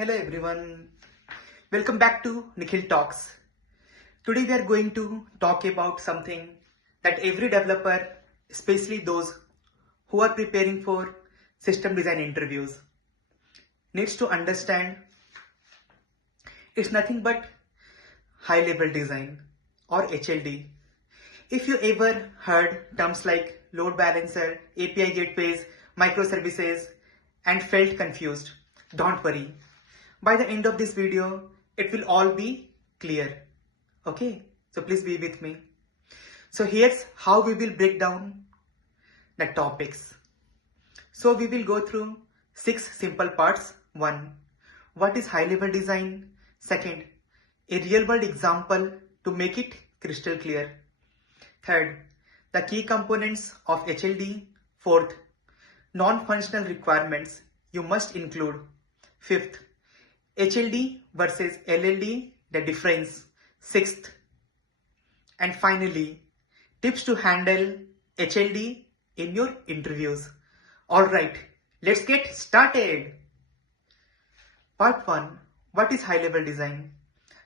Hello everyone, welcome back to Nikhil Talks. Today we are going to talk about something that every developer, especially those who are preparing for system design interviews, needs to understand. It's nothing but high level design or HLD. If you ever heard terms like load balancer, API gateways, microservices and felt confused, don't worry. By the end of this video, it will all be clear. Okay, so please be with me. So here's how we will break down the topics. So we will go through 6 simple parts. 1. What is high level design? 2nd, a real world example to make it crystal clear. 3rd, the key components of HLD. 4th, non-functional requirements you must include. 5th, HLD versus LLD, the difference. 6th, and finally, tips to handle HLD in your interviews. Alright, let's get started. Part 1. What is high level design?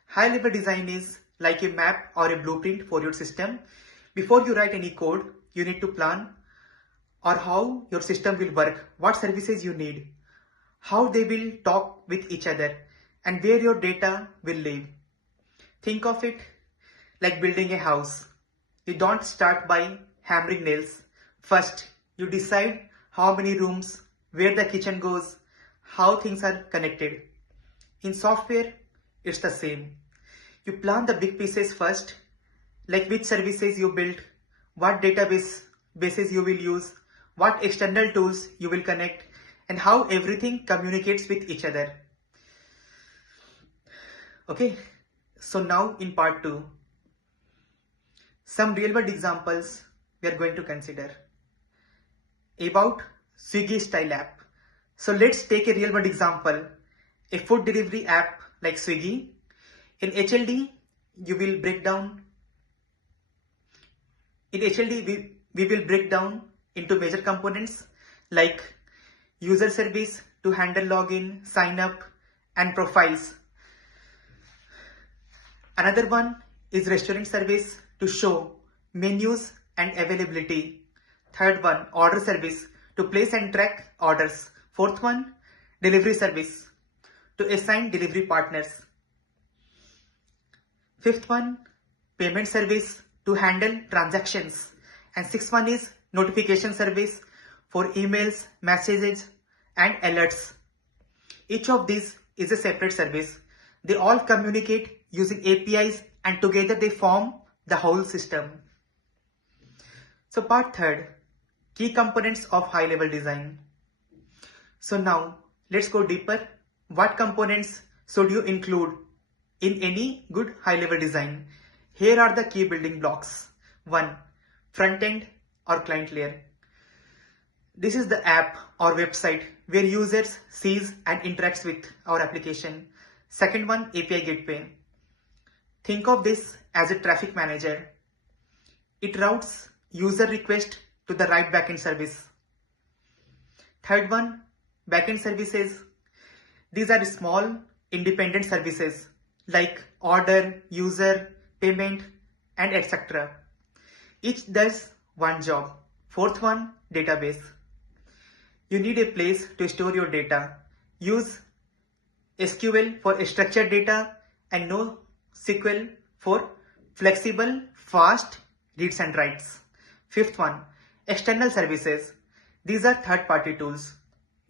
High level design is like a map or a blueprint for your system. Before you write any code, you need to plan or how your system will work, what services you need, how they will talk with each other, and where your data will live. Think of it like building a house. You don't start by hammering nails. First, you decide how many rooms, where the kitchen goes, how things are connected. In software, it's the same. You plan the big pieces first, like which services you build, what bases you will use, what external tools you will connect, and how everything communicates with each other. Okay, so now in part 2, some real world examples we are going to consider about Swiggy style app. So let's take a real world example, a food delivery app like Swiggy. In HLD, we will break down into major components like user service to handle login, sign up, and profiles. Another one is restaurant service to show menus and availability. Third one, order service to place and track orders. Fourth one, delivery service to assign delivery partners. Fifth one, payment service to handle transactions. And sixth one is notification service for emails, messages, and alerts. Each of these is a separate service. They all communicate using APIs and together they form the whole system. So part 3, key components of high level design. So now let's go deeper. What components should you include in any good high level design? Here are the key building blocks. 1. Front end or client layer. This is the app or website where users sees and interacts with our application. Second one, API gateway. Think of this as a traffic manager. It routes user request to the right backend service. Third one, backend services. These are small independent services like order, user, payment, and etc. Each does one job. Fourth one, database. You need a place to store your data. Use SQL for structured data and NoSQL for flexible, fast reads and writes. Fifth one, external services. These are third-party tools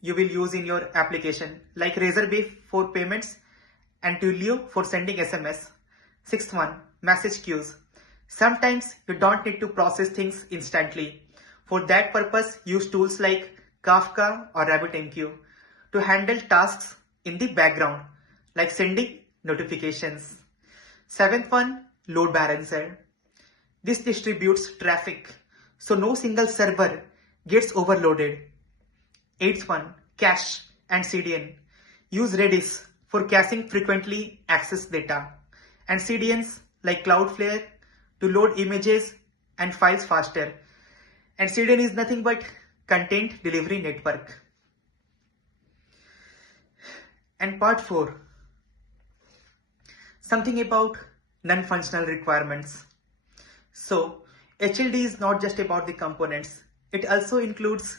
you will use in your application like Razorpay for payments and Twilio for sending SMS. Sixth one, message queues. Sometimes you don't need to process things instantly. For that purpose, use tools like Kafka or RabbitMQ to handle tasks in the background like sending notifications. Seventh one, load balancer. This distributes traffic so no single server gets overloaded. Eighth one, cache and CDN. Use Redis for caching frequently accessed data and CDNs like Cloudflare to load images and files faster. And CDN is nothing but content delivery network. And part 4, something about non-functional requirements. So HLD is not just about the components. It also includes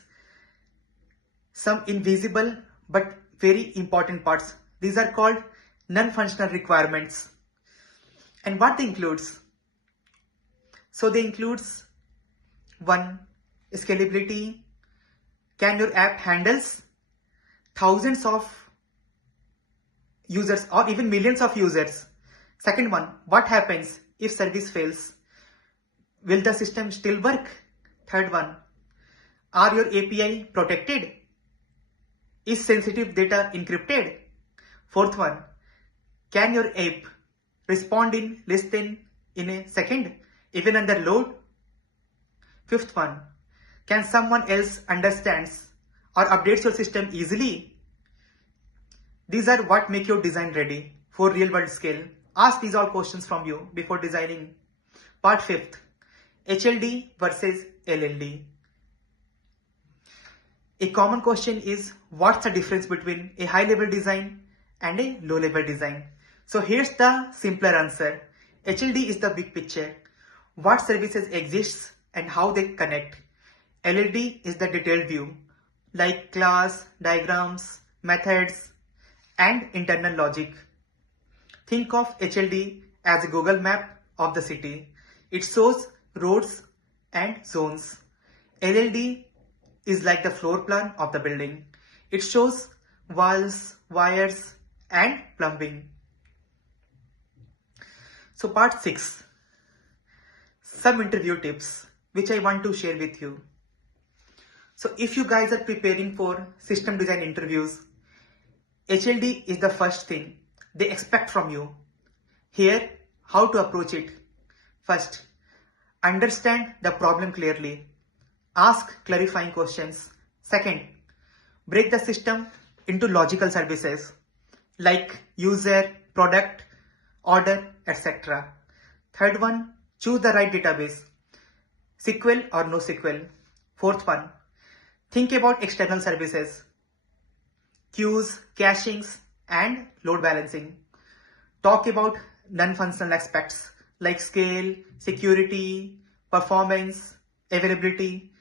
some invisible but very important parts. These are called non-functional requirements. And what they includes? So they includes 1. Scalability. Can your app handles thousands of users or even millions of users? Second one, what happens if service fails? Will the system still work? Third one, are your API protected? Is sensitive data encrypted? Fourth one, can your app respond in less than in a second, even under load? Fifth one, can someone else understands or updates your system easily? These are what make your design ready for real world scale. Ask these all questions from you before designing. Part 5th, HLD versus LLD. A common question is, what's the difference between a high level design and a low level design? So here's the simpler answer. HLD is the big picture, what services exists and how they connect. LLD is the detailed view, like class, diagrams, methods, and internal logic. Think of HLD as a Google map of the city. It shows roads and zones. LLD is like the floor plan of the building. It shows walls, wires, and plumbing. So part 6, some interview tips which I want to share with you. So if you guys are preparing for system design interviews, HLD is the first thing they expect from you. Here, how to approach it. First, understand the problem clearly. Ask clarifying questions. Second, break the system into logical services like user, product, order, etc. Third one, choose the right database, SQL or NoSQL. Fourth one, think about external services, queues, cachings, and load balancing. Talk about non-functional aspects like scale, security, performance, availability.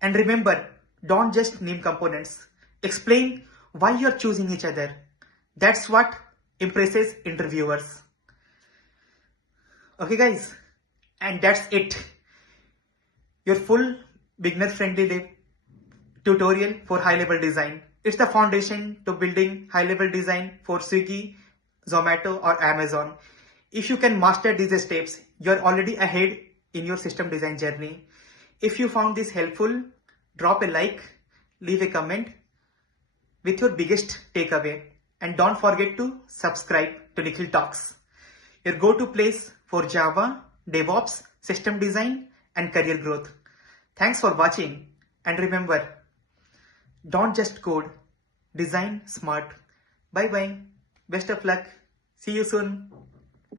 And remember, don't just name components. Explain why you're choosing each other. That's what impresses interviewers. Okay guys, and that's it. Your full beginner-friendly tutorial for high-level design. It's the foundation to building high-level design for Swiggy, Zomato, or Amazon. If you can master these steps, you're already ahead in your system design journey. If you found this helpful, drop a like, leave a comment with your biggest takeaway. And don't forget to subscribe to Nikhil Talks, your go-to place for Java, DevOps, system design, and career growth. Thanks for watching. And remember, don't just code, design smart. Bye bye. Best of luck. See you soon.